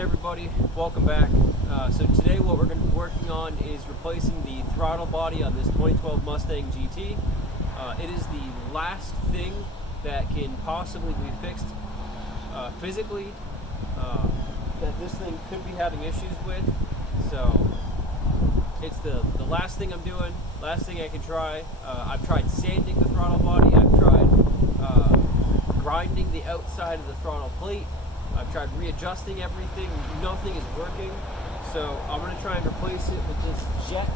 Hey everybody, welcome back. So today what we're going to be working on is replacing the throttle body on this 2012 Mustang GT. It is the last thing that can possibly be fixed physically that this thing could be having issues with. So it's the last thing I'm doing, last thing I can try. I've tried sanding the throttle body, I've tried grinding the outside of the throttle plate. I've tried readjusting everything, nothing is working. So I'm going to try and replace it with this Jet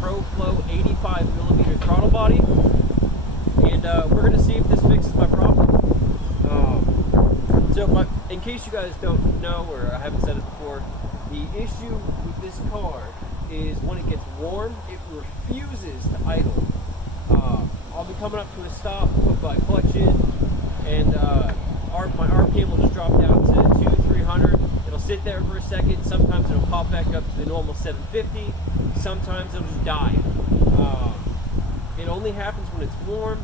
Pro Flow 85mm throttle body. And we're going to see if this fixes my problem. In case you guys don't know, or I haven't said it before, the issue with this car is when it gets warm, it refuses to idle. I'll be coming up to a stop, put my clutch in, and my RPM will just drop down to 200-300. It'll sit there for a second. Sometimes it'll pop back up to the normal 750. Sometimes it'll just die. It only happens when it's warm.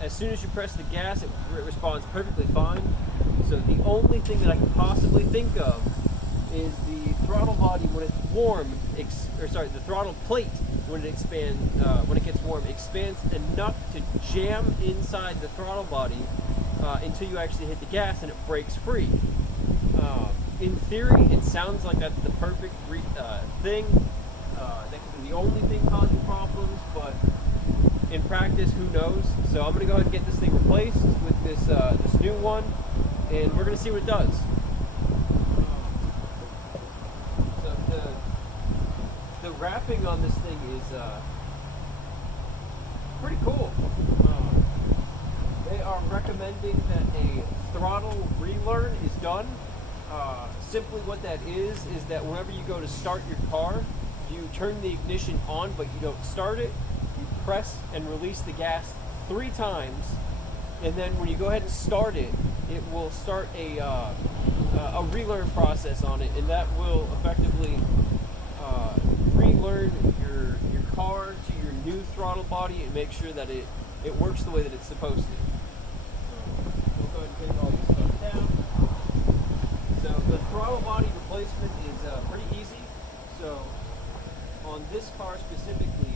As soon as you press the gas, it responds perfectly fine. So the only thing that I can possibly think of is the throttle body when it's warm, the throttle plate when it gets warm, expands enough to jam inside the throttle body until you actually hit the gas and it breaks free. In theory, it sounds like that's the perfect thing. That could be the only thing causing problems, but in practice, who knows? So I'm going to go ahead and get this thing replaced with this new one, and we're going to see what it does. So the wrapping on this thing is pretty cool. They are recommending that a throttle relearn is done. Simply what that is that whenever you go to start your car, you turn the ignition on but you don't start it. You press and release the gas 3 times, and then when you go ahead and start it, it will start a relearn process on it, and that will effectively relearn your car to your new throttle body and make sure that it works the way that it's supposed to. We'll go ahead and take all this stuff down. So the throttle body replacement is pretty easy. So on this car specifically,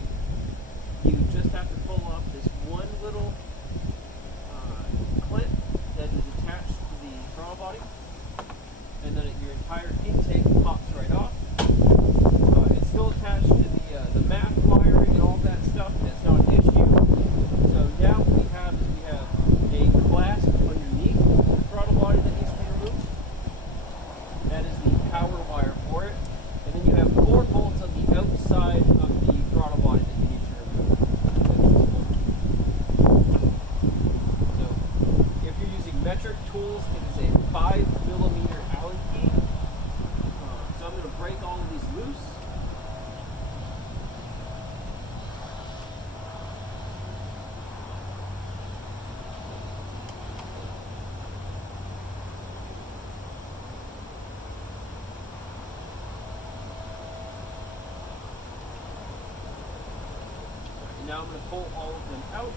you just have to pull off this one little clip that is attached to the throttle body, and then your entire intake pops right off. It's still attached to the MAF wiring and all that stuff. That's not an issue. So now what we have is a clasp underneath the throttle body that needs to be removed. That is the power wire for it. And then you have 4 bolts on the outside of the throttle body that you need to remove. So if you're using metric tools, it is a 5mm Allen key. So I'm going to break all of these loose. Now I'm going to pull all of them out.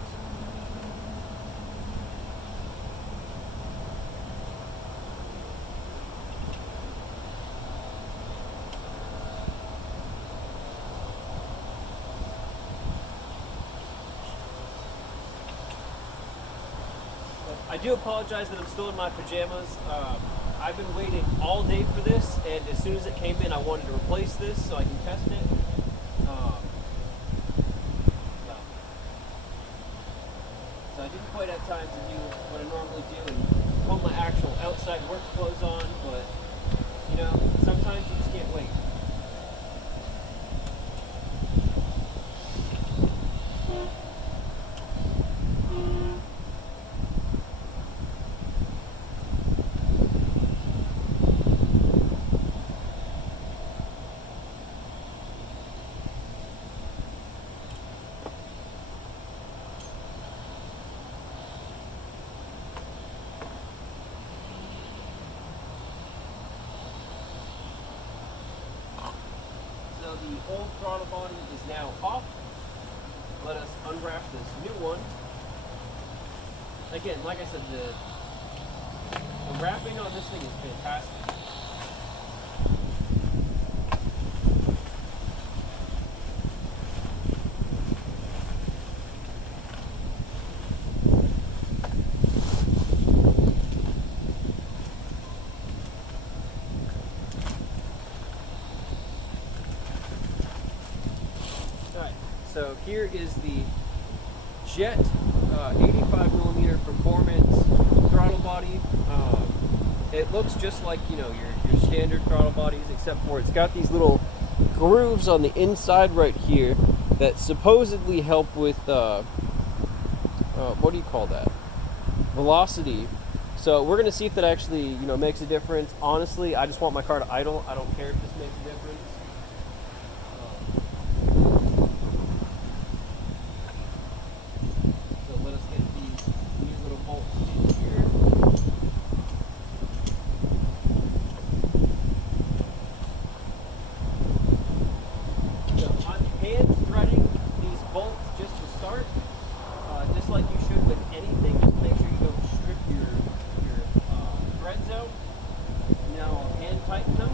I do apologize that I'm still in my pajamas. I've been waiting all day for this, and as soon as it came in, I wanted to replace this so I can test it. So I didn't quite have time to do what I normally do and put my actual outside work clothes on, but you know, sometimes you just can't wait. The old throttle body is now off. Let us unwrap this new one. Again, like I said, the The wrapping on this thing is fantastic. Alright, so here is the Jet 85mm performance throttle body. It looks just like, you know, your standard throttle bodies, except for it's got these little grooves on the inside right here that supposedly help with what do you call that? Velocity. So we're gonna see if that actually, you know, makes a difference. Honestly, I just want my car to idle. I don't care if this makes a difference. So let us get these new little bolts in here. So I'm hand threading these bolts just to start, just like you should with anything. Just make sure you don't strip your threads out. Now I'll hand tighten them.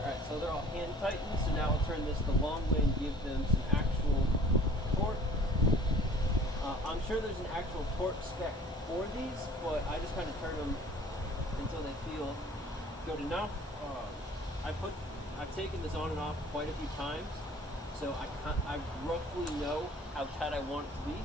Alright, so they're all hand tightened, so now I'll turn this the long way and give them some actual torque. I'm sure there's an actual torque spec for these, but I just kind of turn them until they feel good enough. I've taken this on and off quite a few times, so I roughly know how tight I want it to be.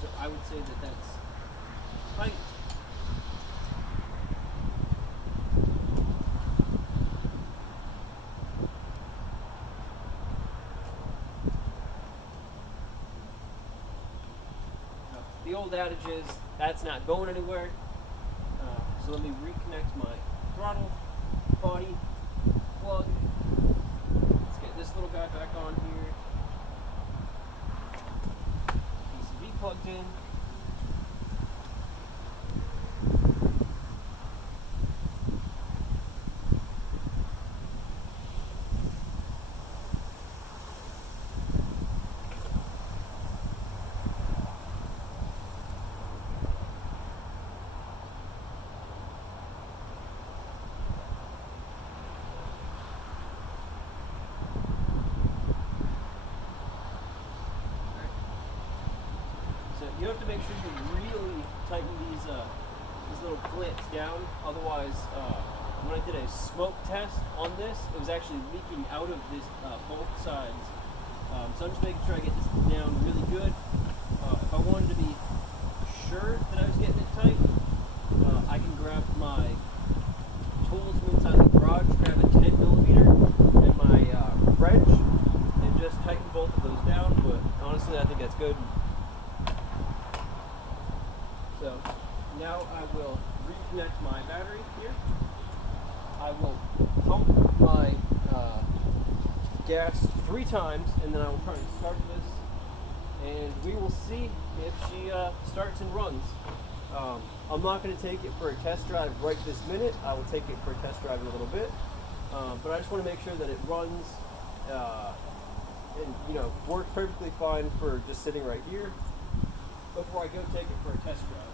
So I would say that that's tight. The old adage is that's not going anywhere. So let me reconnect my throttle body plug. Let's get this little guy back on here. PCB plugged in. You have to make sure you really tighten these little clamps down. Otherwise, when I did a smoke test on this, it was actually leaking out of this both sides. So I'm just making sure I get this down really good. If I wanted to be sure that I was getting it tight, I can grab my tools from inside the garage, grab a 10mm and my wrench, and just tighten both of those down. But honestly, I think that's good. So now I will reconnect my battery here. I will pump my gas 3 times, and then I will try and start this, and we will see if she starts and runs. I'm not going to take it for a test drive right this minute. I will take it for a test drive in a little bit, but I just want to make sure that it runs and works perfectly fine for just sitting right here before I go take it for a test drive.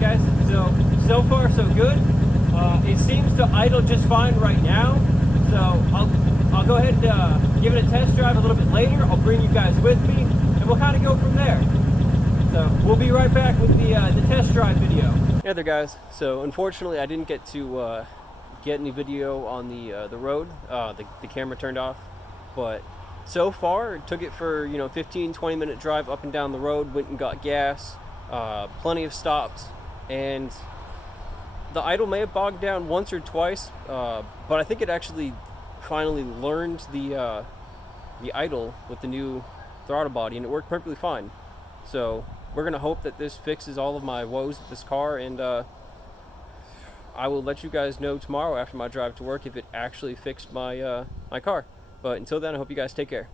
Guys, so far so good. It seems to idle just fine right now, so I'll go ahead and give it a test drive a little bit later. I'll bring you guys with me, and we'll kind of go from there. So we'll be right back with the test drive video. Hey there, guys. So unfortunately, I didn't get to get any video on the road. The camera turned off, but so far took it for 15-20 minute drive up and down the road. Went and got gas, plenty of stops. And the idle may have bogged down once or twice, but I think it actually finally learned the idle with the new throttle body, and it worked perfectly fine. So we're gonna hope that this fixes all of my woes with this car, and I will let you guys know tomorrow after my drive to work if it actually fixed my my car. But until then, I hope you guys take care.